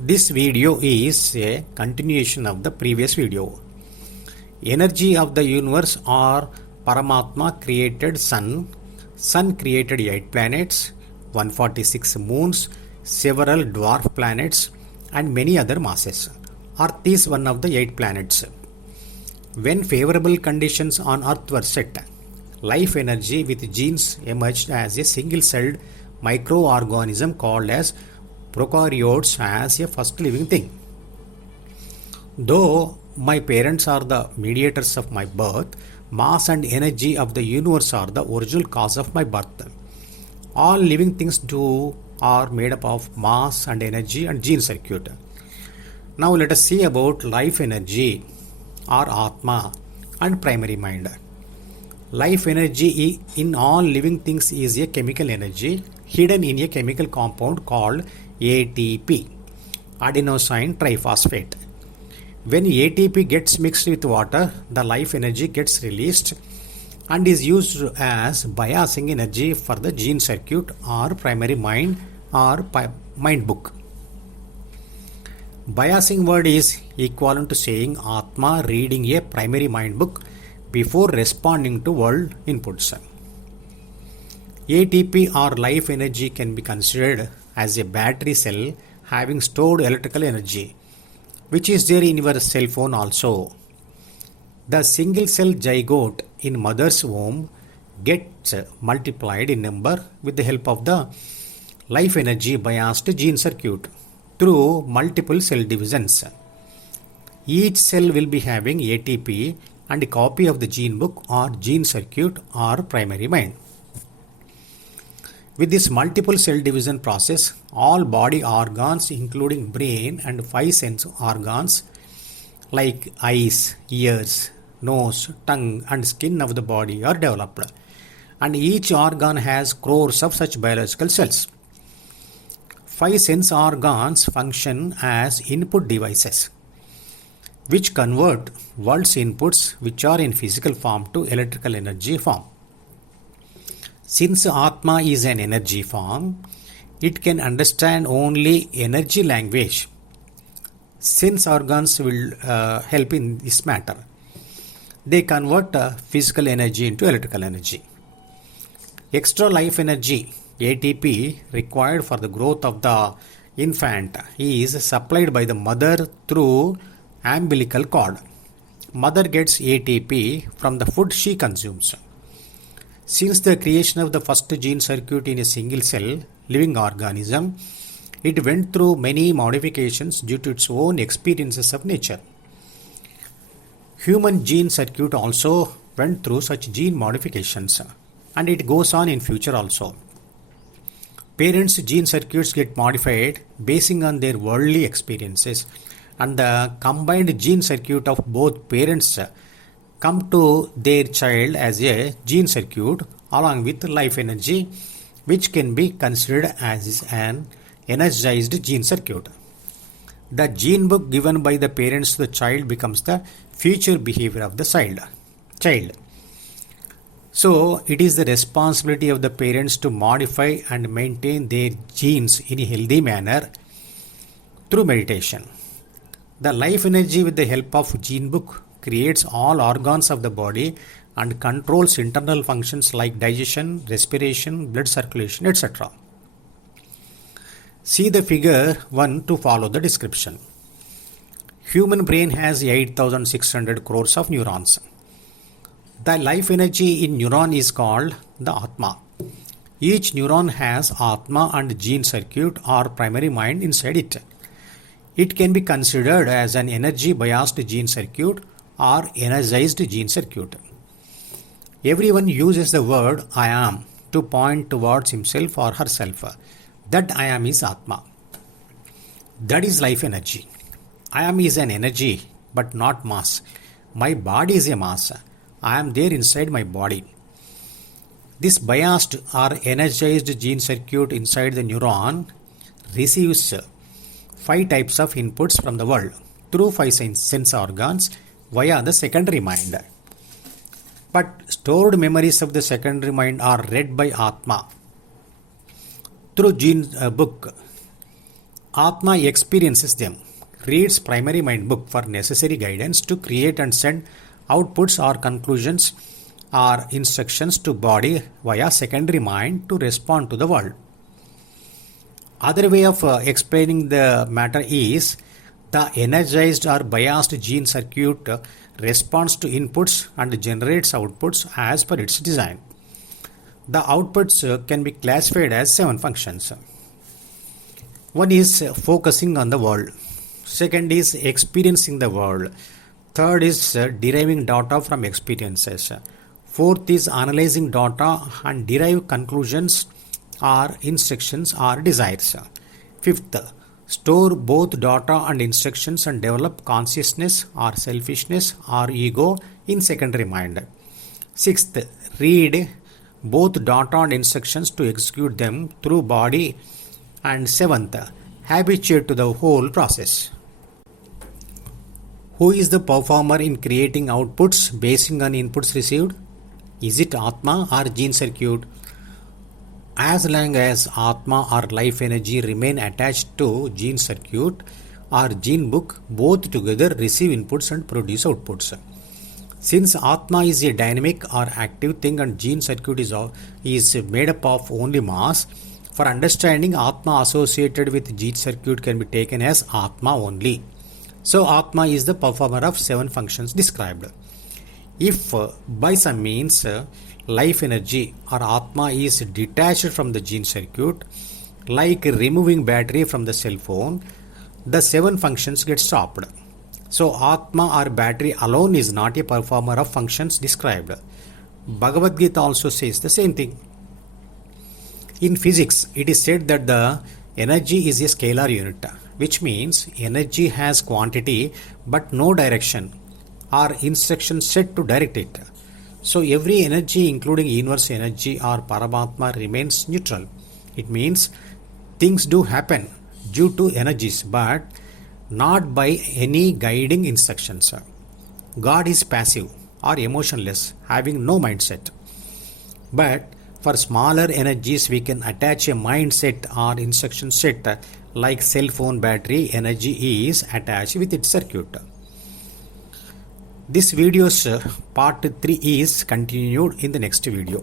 This video is a continuation of the previous video. Energy of the universe or Paramatma created Sun. Sun created 8 planets, 146 moons, several dwarf planets, and many other masses. Earth is one of the 8 planets. When favorable conditions on Earth were set, life energy with genes emerged as a single-celled microorganism called as prokaryotes as a first living thing. Though my parents are the mediators of my birth, mass and energy of the universe are the original cause of my birth. All living things do are made up of mass and energy and gene circuit. Now let us see about life energy or Atma and primary mind. Life energy in all living things is a chemical energy hidden in a chemical compound called ATP, adenosine triphosphate. When ATP gets mixed with water, the life energy gets released and is used as biasing energy for the gene circuit or primary mind or mind book. Biasing word is equivalent to saying Atma reading a primary mind book before responding to world inputs. ATP or life energy can be considered as a battery cell having stored electrical energy, which is there in your cell phone also. The single cell zygote in mother's womb gets multiplied in number with the help of the life energy biased gene circuit through multiple cell divisions. Each cell will be having ATP and a copy of the gene book or gene circuit or primary mind. With this multiple cell division process, all body organs including brain and 5 sense organs like eyes, ears, nose, tongue and skin of the body are developed, and each organ has crores of such biological cells. 5 sense organs function as input devices which convert world's inputs which are in physical form to electrical energy form. Since Atma is an energy form, it can understand only energy language. Sense organs will help in this matter. They convert physical energy into electrical energy. Extra life energy, ATP, required for the growth of the infant is supplied by the mother through umbilical cord. Mother gets ATP from the food she consumes. Since the creation of the first gene circuit in a single cell living organism, it went through many modifications due to its own experiences of nature. Human gene circuit also went through such gene modifications, and it goes on in future also. Parents' gene circuits get modified basing on their worldly experiences, and the combined gene circuit of both parents come to their child as a gene circuit along with life energy, which can be considered as an energized gene circuit. The gene book given by the parents to the child becomes the future behavior of the child. So it is the responsibility of the parents to modify and maintain their genes in a healthy manner through meditation. The life energy with the help of gene book creates all organs of the body and controls internal functions like digestion, respiration, blood circulation, etc. See the figure 1 to follow the description. Human brain has 8,600 crores of neurons. The life energy in neuron is called the Atma. Each neuron has Atma and gene circuit or primary mind inside it. It can be considered as an energy biased gene circuit or energized gene circuit. Everyone uses the word I am to point towards himself or herself. That I am is Atma. That is life energy. I am is an energy but not mass. My body is a mass. I am there inside my body. This biased or energized gene circuit inside the neuron receives 5 types of inputs from the world through 5 sense organs via the secondary mind. But stored memories of the secondary mind are read by Atma through gene book Atma experiences them, reads primary mind book for necessary guidance to create and send outputs or conclusions or instructions to body via secondary mind to respond to the world. Other way of explaining the matter is the energized or biased gene circuit responds to inputs and generates outputs as per its design. The outputs can be classified as 7 functions. One is focusing on the world. Second is experiencing the world. Third is deriving data from experiences. Fourth is analyzing data and derive conclusions or instructions or desires. Fifth, store both data and instructions and develop consciousness or selfishness or ego in secondary mind. Sixth, read both data and instructions to execute them through body. And seventh, habituate to the whole process. Who is the performer in creating outputs basing on inputs received? Is it Atma or gene circuit? As long as Atma or life energy remain attached to gene circuit or gene book, both together receive inputs and produce outputs. Since Atma is a dynamic or active thing and gene circuit is made up of only mass, for understanding Atma associated with gene circuit can be taken as Atma only. So Atma is the performer of 7 functions described. If by some means life energy or Atma is detached from the gene circuit, like removing battery from the cell phone, the 7 functions get stopped. So Atma or battery alone is not a performer of functions described. Bhagavad Gita also says the same thing. In physics, it is said that the energy is a scalar unit, which means energy has quantity but no direction or instruction set to direct it. So every energy, including universe energy or Paramatma, remains neutral. It means things do happen due to energies but not by any guiding instructions. God is passive or emotionless, having no mindset. But for smaller energies, we can attach a mindset or instruction set, like cell phone battery energy is attached with its circuit. This video's part 3 is continued in the next video.